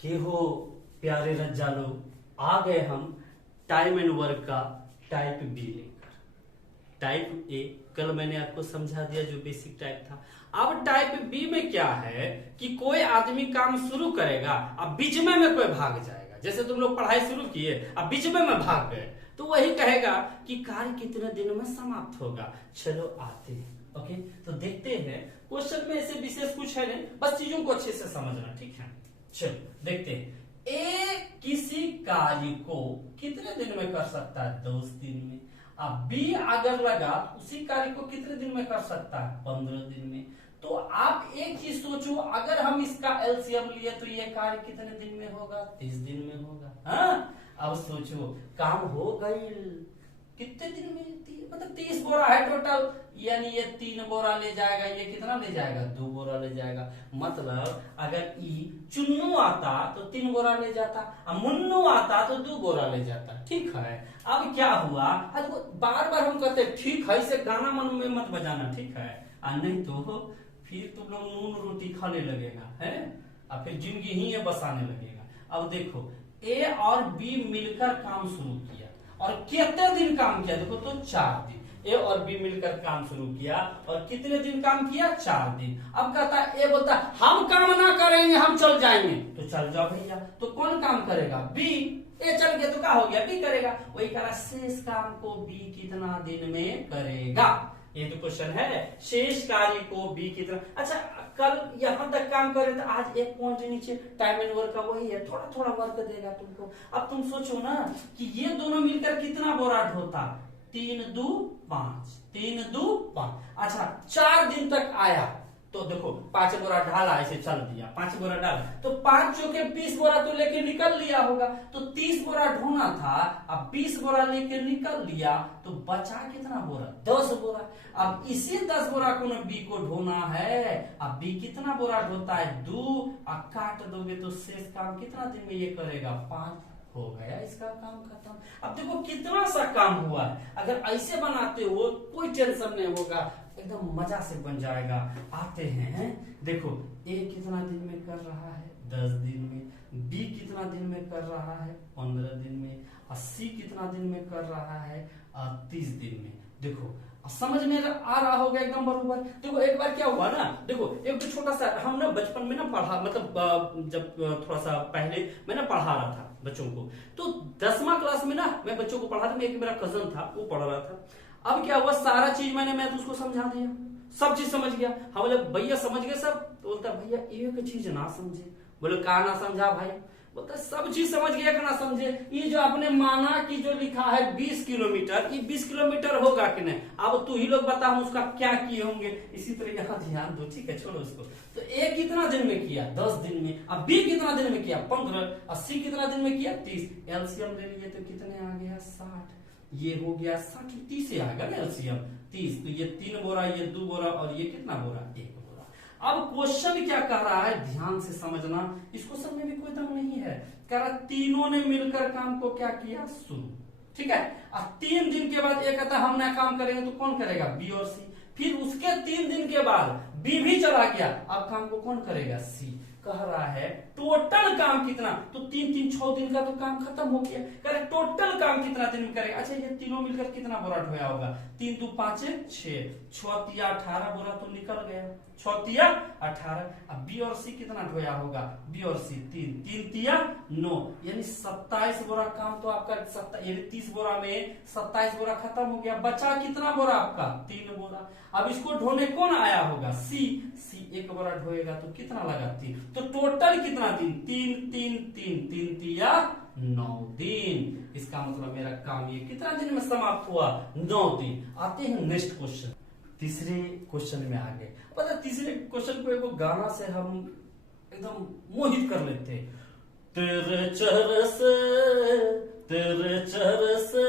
कि हो प्यारे रज्जा लोग, आ गए हम टाइम एंड वर्क का टाइप बी लेकर। टाइप ए कल मैंने आपको समझा दिया जो बेसिक टाइप था। अब टाइप बी में क्या है कि कोई आदमी काम शुरू करेगा, अब बीच में कोई भाग जाएगा। जैसे तुम लोग पढ़ाई शुरू किए, अब बीच में भाग गए, तो वही कहेगा कि कार्य कितने दिन में समाप्त होगा। चलो आते हैं। ओके, तो देखते हैं क्वेश्चन में ऐसे विशेष कुछ है नहीं, बस चीजों को अच्छे से समझना, ठीक है। चलो देखते हैं। ए किसी कार्य को कितने दिन में कर सकता है? 10 दिन में। अब बी अगर लगा उसी कार्य को कितने दिन में कर सकता है? 15 दिन में। तो आप एक चीज सोचो, अगर हम इसका एलसीएम लिए तो ये कार्य कितने दिन में होगा? 30 दिन में होगा। हाँ, अब सोचो काम हो गई कितने दिन में? मतलब 30 बोरा है टोटल, यानी ये 3 बोरा ले जाएगा, ये कितना ले जाएगा? 2 बोरा ले जाएगा। मतलब अगर ई चुन्नू आता तो 3 बोरा ले जाता, अब मुन्नू आता तो 2 बोरा ले जाता। ठीक है, अब क्या हुआ? बार बार हम कहते ठीक है, इसे गाना मन में मत बजाना, ठीक है, नहीं तो फिर तुम लोग नून रोटी खाने लगेगा है, और फिर जिंदगी ही ये बसाने लगेगा। अब देखो ए और बी मिलकर काम शुरू किया, और कितने दिन काम किया? देखो तो 4 दिन। ए और बी मिलकर काम शुरू किया और कितने दिन काम किया? 4 दिन। अब कहता है, ए बोलता हम काम ना करेंगे, हम चल जाएंगे। तो चल जाओ भैया। तो कौन काम करेगा? बी। ए चल गया तो क्या हो गया? बी करेगा। वही कह रहा शेष काम को बी कितना दिन में करेगा? ये तो क्वेश्चन है, शेष कार्य को बी कितना। अच्छा, कल यहां तक काम करे तो आज एक पॉइंट नीचे टाइम एंड वर्क का वही है, थोड़ा थोड़ा वर्क देगा तुमको। अब तुम सोचो ना कि ये दोनों मिलकर कितना बोरा ढोता? 3 2 5, 3 2 5। अच्छा, 4 दिन तक आया तो देखो 5 बोरा ढाला, ऐसे चल दिया, 5 बोरा डाल तो 5 चौके 20 बोरा तो लेके निकल लिया होगा। तो 30 बोरा ढोना था, अब 20 बोरा लेके निकल लिया, तो बचा कितना बोरा? 10 बोरा। अब इसी 10 बोरा को न बी को ढोना है। अब बी कितना बोरा ढोता है? 2। अब काट दोगे तो शेष काम कितना दिन में ये करेगा? 5। हो गया इसका काम खत्म। अब देखो कितना सा काम हुआ है। अगर ऐसे बनाते हो कोई टेंशन नहीं होगा, एकदम मजा से बन जाएगा। आते हैं, देखो ए कितना दिन में कर रहा है? 10 दिन में। बी कितना दिन में कर रहा है? 15 दिन में। और सी कितना दिन में कर रहा है? 30 दिन में। देखो समझ में आ रहा होगा एकदम बरोबर। देखो एक बार क्या हुआ ना, देखो एक तो छोटा सा हम ना बचपन में ना पढ़ा, मतलब जब थोड़ा सा पहले मैं ना पढ़ा रहा था बच्चों को, तो 10वां क्लास में ना मैं बच्चों को पढ़ा था। एक मेरा कजन था, वो पढ़ रहा था। अब क्या हुआ, सारा चीज मैंने उसको समझा दिया, सब चीज समझ गया। हम बोले भैया समझ गए सब? तो बोलता भैया एक चीज ना समझे। बोले कहा ना समझा भाई? बोलता सब चीज समझ गया कि ना समझे? ये जो आपने माना कि जो लिखा है 20 किलोमीटर, ये 20 किलोमीटर होगा कि नहीं? अब तू ही लोग बता हम उसका क्या किए होंगे। इसी तरह यहाँ ध्यान दो, ठीक है, छोड़ो उसको। तो ए कितना दिन में किया? 10 दिन में। अब बी कितना दिन में किया? 15। और सी कितना दिन में किया? 30। एलसीएम ले लिए तो कितने आ गया? 60। ये हो गया 60, 30 से आएगा ना एलसीएम 30। तो ये 3 बोरा, ये 2 बोरा, और ये कितना बोरा? 1 बोरा। अब क्वेश्चन क्या कह रहा है, ध्यान से समझना, इस क्वेश्चन में भी कोई दम नहीं है। कह रहा तीनों ने मिलकर काम को क्या किया? शुरू। ठीक है, अब 3 दिन के बाद एक कहता हम ना काम करेंगे, तो कौन करेगा? बी और सी। फिर उसके 3 दिन के बाद बी भी चला गया, अब काम को कौन करेगा? सी। कह रहा है टोटल काम कितना? तो 3 3 6 दिन का तो काम खत्म हो गया। कह रहे टोटल काम कितना दिन में करेगा? अच्छा, ये तीनों मिलकर कितना बोरा ढोया होगा? 3 2 5 6, 6 3 18 बोरा तो निकल गया। 6 3 18। अब बी और सी कितना ढोया होगा? बी और सी 3 3 3 9, यानी 27 बोरा काम तो आपका 30 बोरा में 27 बोरा खत्म हो गया। बचा कितना बोरा आपका? 3 बोरा। अब इसको ढोने कौन आया होगा? सी। सी 1 बोरा ढोएगा तो कितना लगा? 3। तो टोटल कितना दिन? 3 3 3 3 3 9 दिन। इसका मतलब मेरा काम ये कितना दिन में समाप्त हुआ? 9 दिन। आते हैं नेक्स्ट क्वेश्चन, तीसरे क्वेश्चन में आ गए। पता तीसरे क्वेश्चन को एक गाना से हम एकदम मोहित कर लेते। तेरे चेहरे से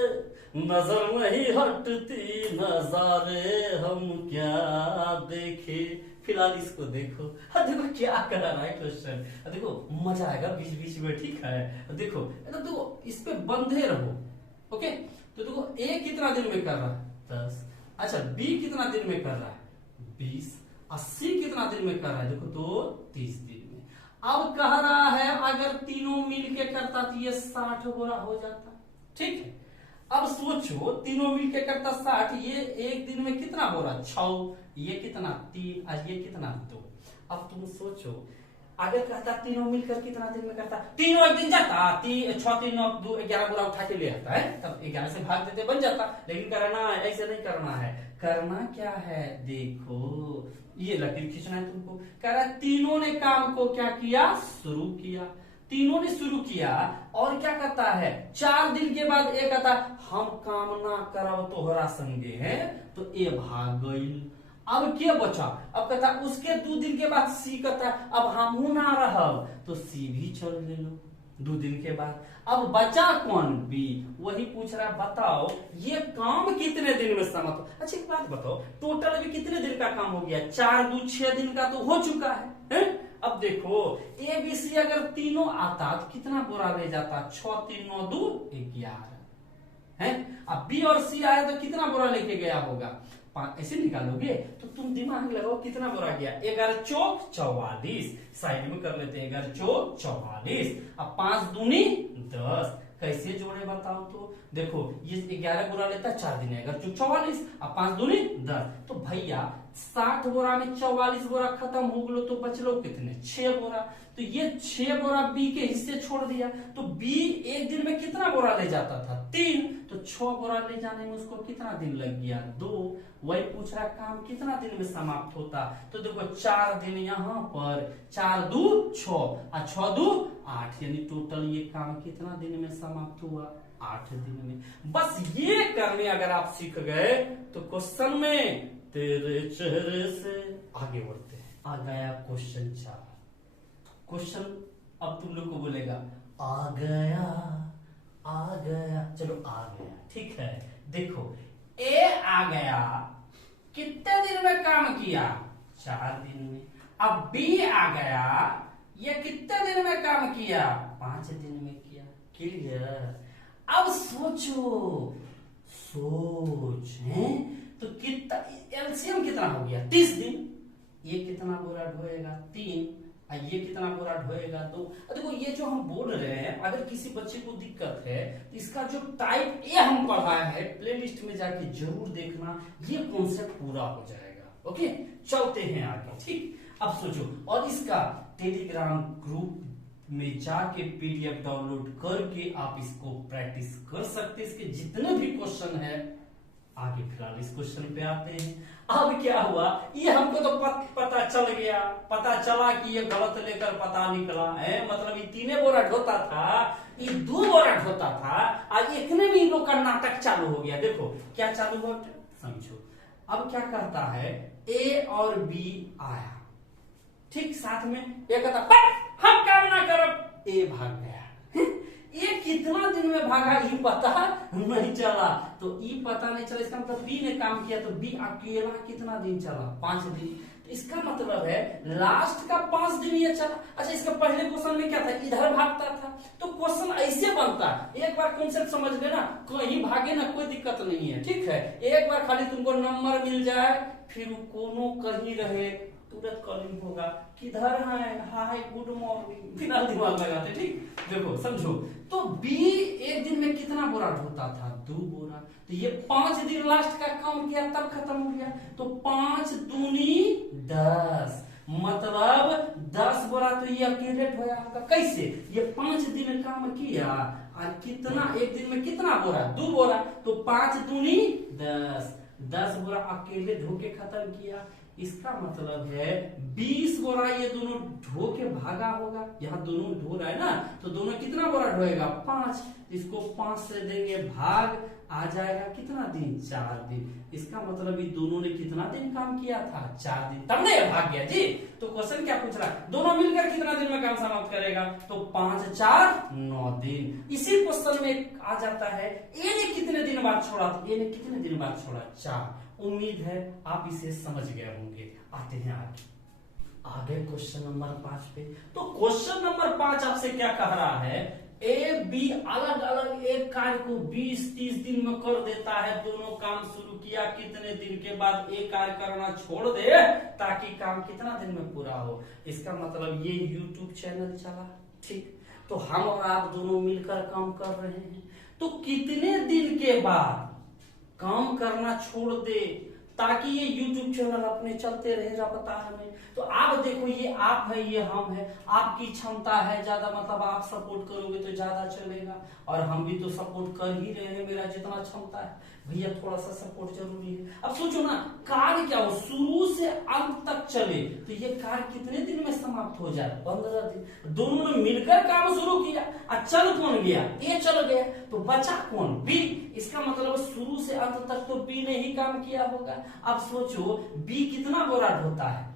नजर नहीं हटती, नजारे हम क्या देखे। फिलहाल इसको देखो। हाँ देखो क्या कर रहा है क्वेश्चन, देखो मजा आएगा बीच बीच में, ठीक है। देखो तो इस पे बंधे रहो। ओके, तो देखो ए कितना दिन में कर रहा है? 10। अच्छा, बी कितना दिन में कर रहा है? 20। और सी कितना दिन में कर रहा है? देखो तो 30 दिन में। अब कह रहा है अगर मिलके करता तो ये 60 बोरा हो जाता। ठीक है, अब सोचो तीनों मिलके करता 60, ये एक दिन में कितना बोरा, 6, ये कितना 3 और ये कितना 2। अब तुम सोचो अगर कहता तीनों मिलकर कितना दिन में करता, तीनों एक दिन जाता, 6 3 9 2 11 बोरा उठा के ले आता है, तब 11 से भाग देते बन जाता। लेकिन करना ऐसे नहीं करना है, करना क्या है, देखो ये लकीर खींचना है तुमको। कह रहा है तीनों ने काम को क्या किया, शुरू किया। तीनों ने शुरू किया और क्या कहता है 4 दिन के बाद एक कहता हम काम ना करब तोहरा संगे है, तो ए भाग गई। अब क्या बचा, अब कहता उसके 2 दिन के बाद सी कहता अब हमू ना रहब, तो सी भी चल ले लो 2 दिन के बाद। अब बचा कौन, बी। वही पूछ रहा बताओ ये काम कितने दिन में समाप्त। अच्छा एक बात बताओ, टोटल भी कितने दिन का काम हो गया, 4 2 6 दिन का तो हो चुका है? अब देखो ए बी सी अगर तीनों आता तो कितना बोरा ले जाता, 6 3 9 2 11 है। अब बी और सी आया तो कितना बोरा लेके गया होगा, ऐसे निकालोगे तो तुम दिमाग लगाओ कितना बोरा गया, 11 चौक 44, साइड में कर लेते हैं 11 चौक 44। अब 5 दूनी 10, कैसे जोड़े बताओ तो। देखो ये 11 बोरा लेता 4 दिन है, 11 चौक 44, अब 5 दूनी 10, तो भैया 60 बोरा में 44 बोरा खत्म हो गलो तो बचलो कितने, 6 बोरा। तो ये 6 बोरा बी के हिस्से छोड़ दिया, तो बी एक दिन में कितना बोरा ले जाता था, 3, तो 6 बोरा ले जाने में उसको कितना दिन लग गया, 2। वही पूछ रहा काम कितना दिन में समाप्त होता, तो देखो 4 दिन यहाँ पर, 4 2 6 और 6 2 8, यानी टोटल ये काम कितना दिन में समाप्त हुआ, 8 दिन में। बस ये करने अगर आप सीख गए तो क्वेश्चन में तेरे चेहरे से आगे बढ़ते हैं। आ गया क्वेश्चन 4। क्वेश्चन अब तुम लोग को बोलेगा आ गया, चलो आ गया, ठीक है। देखो ए आ गया, कितने दिन में काम किया, 4 दिन में। अब बी आ गया, ये कितने दिन में काम किया, 5 दिन में किया। क्लियर। अब सोचो, सोच है तो कितना एलसीएम कितना हो गया, 30 दिन। ये कितना बोरा ढोएगा, 3, और ये कितना बोरा ढोएगा, 2। देखो ये जो हम बोल रहे हैं अगर किसी बच्चे को दिक्कत है तो इसका जो टाइप ए हम पढ़ाया है प्लेलिस्ट में जाके जरूर देखना, ये कॉन्सेप्ट पूरा हो जाएगा। ओके चलते हैं आगे। ठीक, अब सोचो, और इसका टेलीग्राम ग्रुप में जाके पीडीएफ डाउनलोड करके आप इसको प्रैक्टिस कर सकते हैं। इसके जितने भी क्वेश्चन है आगे, फिलहाल इस क्वेश्चन पे आते हैं। अब क्या हुआ, ये हमको तो पता चल गया, पता चला कि ये गलत लेकर पता निकला है, मतलब ये 3 बोरा ढोता था, ये 2 बोरा ढोता था, और इतने में इन लोग का नाटक चालू हो गया। देखो क्या चालू हुआ समझो। अब क्या करता है, ए और बी आया, ठीक साथ में, ये कहता हम काम ना करब, ए भाग गया। ये कितना दिन में भागा ये पता नहीं चला, तो ये पता नहीं चला, इसका मतलब बी ने काम किया, तो बी अकेला कितना दिन चला, 5 दिन। तो इसका मतलब है लास्ट का 5 दिन ये चला। अच्छा इसका पहले क्वेश्चन में क्या था, इधर भागता था, तो क्वेश्चन ऐसे बनता, एक बार कॉन्सेप्ट समझ लेना, कहीं भागे ना कोई दिक्कत नहीं है, ठीक है। एक बार खाली तुमको नंबर मिल जाए, फिर कोनो कहीं रहे तुरंत कॉलिंग होगा, किधर है, हाय गुड मॉर्निंग, बिना दिमाग लगाते। ठीक, देखो समझो, तो बी एक दिन में कितना बोरा ढोता था, 2 बोरा। तो ये 5 दिन लास्ट का काम किया तब खत्म हो गया, तो 5 दूनी 10, मतलब 10 बोरा तो ये अकेले ढोया होगा। कैसे, ये 5 दिन काम किया और कितना, एक दिन में कितना बोरा, 2 बोरा, तो 5 दूनी 10 बोरा अकेले ढो के खत्म किया। इसका मतलब है 20 बोरा ये दोनों ढो के भागा होगा। यहाँ दोनों ढो रहा है ना, तो दोनों कितना बोरा ढोएगा, 5। इसको 5 से देंगे भाग, आ जाएगा कितना दिन, 4 दिन। इसका मतलब ये दोनों ने कितना दिन काम किया था, 4 दिन, तब नहीं भाग गया जी। तो क्वेश्चन क्या पूछ रहा है, दोनों मिलकर कितना दिन में काम समाप्त करेगा, तो 5 4 9 दिन। इसी क्वेश्चन में आ जाता है ए ने कितने दिन बाद छोड़ा, तो ए ने कितने दिन बाद छोड़ा, 4। उम्मीद है आप इसे समझ गए होंगे। आते हैं आगे क्वेश्चन नंबर 5 पे। तो क्वेश्चन नंबर 5 आपसे क्या कह रहा है, ए बी अलग अलग एक कार्य को 20-30 दिन में कर देता है। दोनों काम शुरू किया, कितने दिन के बाद एक कार्य करना छोड़ दे ताकि काम कितना दिन में पूरा हो। इसका मतलब ये YouTube चैनल चला, ठीक। तो हम और आप दोनों मिलकर काम कर रहे हैं, तो कितने दिन के बाद काम करना छोड़ दे ताकि ये YouTube चैनल अपने चलते रहे रफ्तार में। तो आप देखो, ये आप है, ये हम है, आपकी क्षमता है ज्यादा, मतलब आप सपोर्ट करोगे तो ज्यादा चलेगा, और हम भी तो सपोर्ट कर ही रहे हैं, मेरा जितना क्षमता है भैया, थोड़ा सा सपोर्ट जरूरी है। अब सोचो ना, कार्य क्या हो, शुरू से अंत तक चले तो ये कार्य कितने दिन में समाप्त हो जाए, 15 दिन। दोनों ने मिलकर काम शुरू किया, चल कौन गया, ए चल गया, तो बचा कौन, बी। इसका मतलब शुरू से अंत तक तो बी ने ही काम किया होगा। अब सोचो, बी कितना बोरा ढोता है,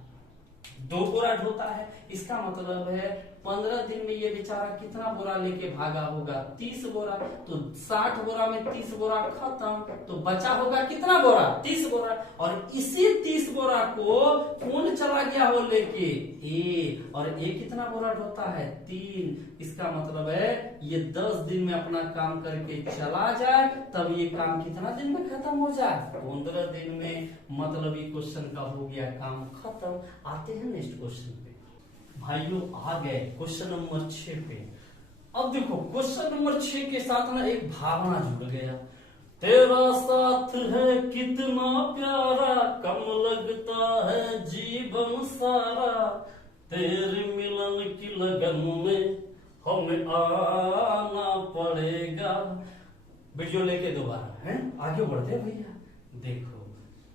2 बोरा ढोता है, इसका मतलब है 15 दिन में ये बेचारा कितना बोरा लेके भागा होगा, 30 बोरा। तो 60 बोरा में 30 बोरा खत्म, तो बचा होगा कितना बोरा, 30 बोरा। और इसी 30 बोरा को कौन चला गया हो लेके, ए, और ए कितना बोरा ढोता है, 3। इसका मतलब है ये 10 दिन में अपना काम करके चला जाए, तब ये काम कितना दिन में खत्म हो जाए, 15 दिन में। मतलब ये क्वेश्चन का हो गया काम खत्म। आते हैं नेक्स्ट क्वेश्चन पे। भाइयों आ गए क्वेश्चन नंबर 6 पे। अब देखो क्वेश्चन नंबर 6 के साथ ना एक भावना जुड़ गया, तेरा साथ है कितना प्यारा, कम लगता है जीवन सारा, तेरे मिलन की लगन में हमें आना पड़ेगा। वीडियो लेके दोबारा है, आगे बढ़ते भैया। देखो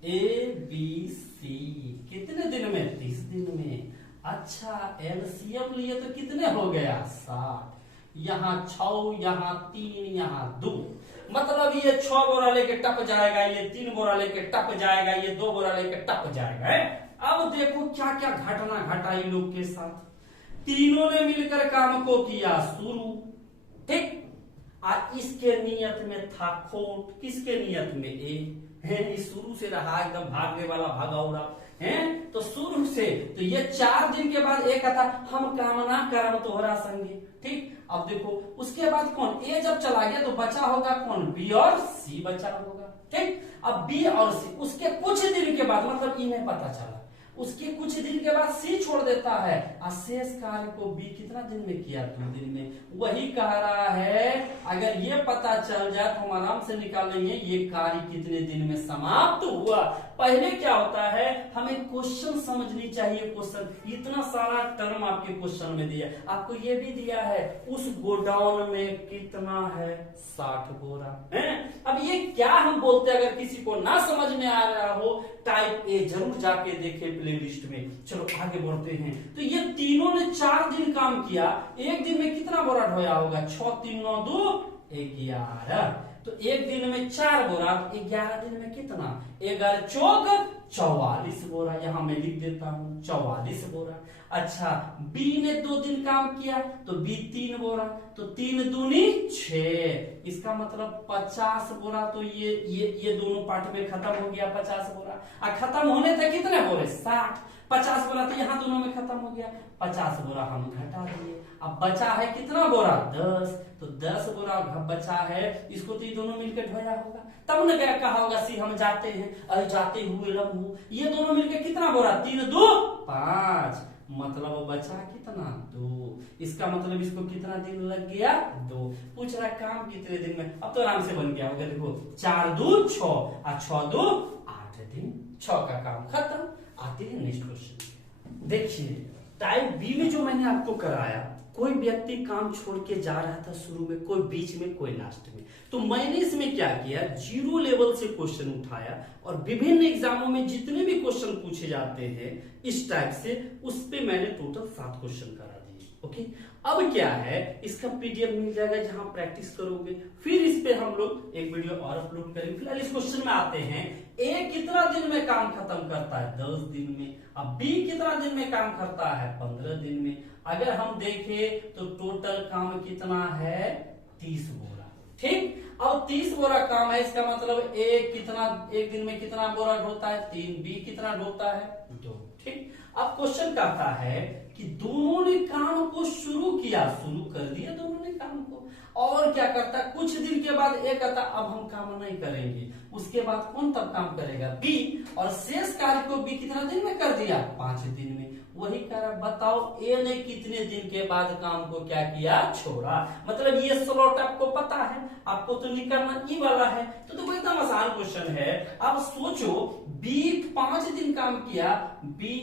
ABC कितने दिन में, 30 दिन में। अच्छा, एलसीएम लिए तो कितने हो गया, 60। यहाँ 6, यहाँ 3, यहाँ 2, मतलब ये 6 बोरा लेके टप जाएगा, ये 3 बोरा लेके टप जाएगा, ये 2 बोरा लेके टप जाएगा है? अब देखो क्या क्या घटना घटा इन लोग के साथ। तीनों ने मिलकर काम को किया शुरू, ठीक। और इसके नियत में था खोट, किसके नियत में, ए है, शुरू से रहा एकदम भागने वाला भागौरा है। तो शुरू से तो ये 4 दिन के बाद एक था, हम कामना करम तोहरा संगे, ठीक। अब देखो उसके बाद कौन, ए जब चला गया तो बचा होगा कौन, बी और सी बचा होगा, ठीक। अब बी और सी, उसके कुछ दिन के बाद, मतलब इन्हें पता चला, उसके कुछ दिन के बाद सी छोड़ देता है, और शेष कार्य को बी कितना दिन में किया, 2 दिन में। वही कह रहा है, अगर ये पता चल जाए तो हम आराम से निकाल लेंगे ये कार्य कितने दिन में समाप्त हुआ। पहले क्या होता है, हमें क्वेश्चन समझनी चाहिए। क्वेश्चन इतना सारा टर्म आपके क्वेश्चन में दिया, आपको ये भी दिया है उस गोडाउन में कितना है, 60 बोरा है। अब ये क्या हम बोलते हैं, अगर किसी को ना समझ में आ रहा हो, टाइप ए जरूर जाके देखे प्लेलिस्ट में। चलो आगे बढ़ते हैं। तो ये तीनों ने 4 दिन काम किया, एक दिन में कितना बोरा ढोया होगा, 6 3 9 2 11। तो एक दिन में 4 बोरा, 11 दिन में कितना, 11 चौक 44 बोरा। यहां मैं लिख देता हूं 44 बोरा। अच्छा, बी ने 2 दिन काम किया तो बी 3 बोरा, तो 3 दूनी 6। इसका मतलब 50 बोरा। तो ये दोनों पार्ट में खत्म हो गया 50 बोरा। और खत्म होने तक कितने बोरे, 60। 50 बोरा तो यहाँ दोनों में खत्म हो गया, 50 बोरा हम घटा दिए। अब बचा है कितना बोरा, 10। तो 10 बोरा बचा है, इसको तो ये दोनों मिलकर ढोया होगा, तब न गया कहा होगा सी हम जाते हैं, अरे जाते हुए लम्बू। ये दोनों मिलकर कितना बोरा, 3 2 5, मतलब बचा कितना, 2। इसका मतलब इसको कितना दिन लग गया, 2। पूछ रहा काम कितने दिन में, अब तो आराम से बन गया होगा। देखो 4 2 6 और 6 2 8 दिन, 6 का काम खत्म। आते हैं नेक्स्ट क्वेश्चन। देखिए टाइप बी में जो मैंने आपको कराया, कोई व्यक्ति काम छोड़ के जा रहा था शुरू में, कोई बीच में, कोई लास्ट में। तो मैंने इसमें क्या किया, 0 लेवल से क्वेश्चन उठाया और विभिन्न एग्जामों में जितने भी क्वेश्चन पूछे जाते हैं इस टाइप से, उस पे मैंने टोटल 7 क्वेश्चन करा दिए। ओके, अब क्या है, इसका पीडीएफ मिल जाएगा जहां प्रैक्टिस करोगे, फिर इस पे हम लोग एक वीडियो और अपलोड करेंगे। फिलहाल इस क्वेश्चन में आते हैं, ए कितना दिन में काम खत्म करता है, 10 दिन में। अब बी कितना दिन में काम करता है, 15 दिन में। अगर हम देखें तो टोटल काम कितना है, 30 बोरा, ठीक। अब 30 बोरा काम है, इसका मतलब एक दिन में कितना बोरा ढोता है, 3। बी कितना ढोता है, 2, ठीक। अब क्वेश्चन कहता है कि दोनों ने काम को शुरू किया, शुरू कर दिया दोनों ने काम को, और क्या करता, कुछ दिन के बाद ए कहता अब हम काम नहीं करेंगे। उसके बाद कौन तब काम करेगा, बी। और शेष कार्य को बी कितना दिन में कर दिया, 5 दिन में। वही कह रहा है, बताओ ए ने कितने दिन के बाद काम को क्या किया, छोड़ा। मतलब ये स्लॉट आपको पता है, आपको तो निकालना ई वाला है। तो देखो एकदम आसान क्वेश्चन है। अब सोचो बी 5 दिन काम किया, बी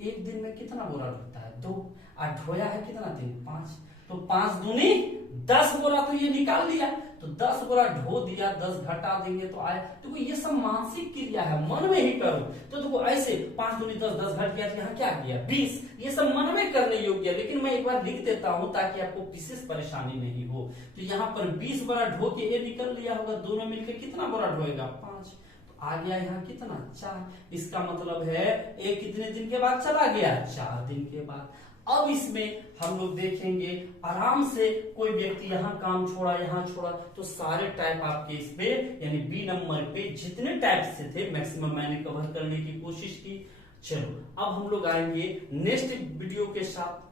एक दिन में कितना बोरा ढोता है, 2, और ढोया है कितना दिन, 5। तो 5 दूनी 10 बोरा, तो ये निकाल दिया। तो 10 बोरा ढो दिया, 10 घटा देंगे तो आए। देखो ये सब मानसिक क्रिया है, मन में ही करो। तो देखो ऐसे 5 दूनी 10, 10 घट गया, तो यहाँ क्या किया 20। ये सब मन में करने योग्य है, लेकिन मैं एक बार लिख देता हूं ताकि आपको विशेष परेशानी नहीं हो। तो यहाँ पर 20 बोरा ढो के ये निकल लिया होगा, दोनों मिलकर कितना बोरा ढोएगा, 5। आ गया यहाँ कितना, 4। इसका मतलब है एक कितने दिन के बाद चला गया, 4 दिन के बाद। अब इसमें हम लोग देखेंगे आराम से, कोई व्यक्ति यहाँ काम छोड़ा, यहाँ छोड़ा, तो सारे टाइप आपके इस पे यानी बी नंबर पे जितने टाइप से थे मैक्सिमम मैंने कवर करने की कोशिश की। चलो अब हम लोग आएंगे नेक्स्ट वीडियो के साथ।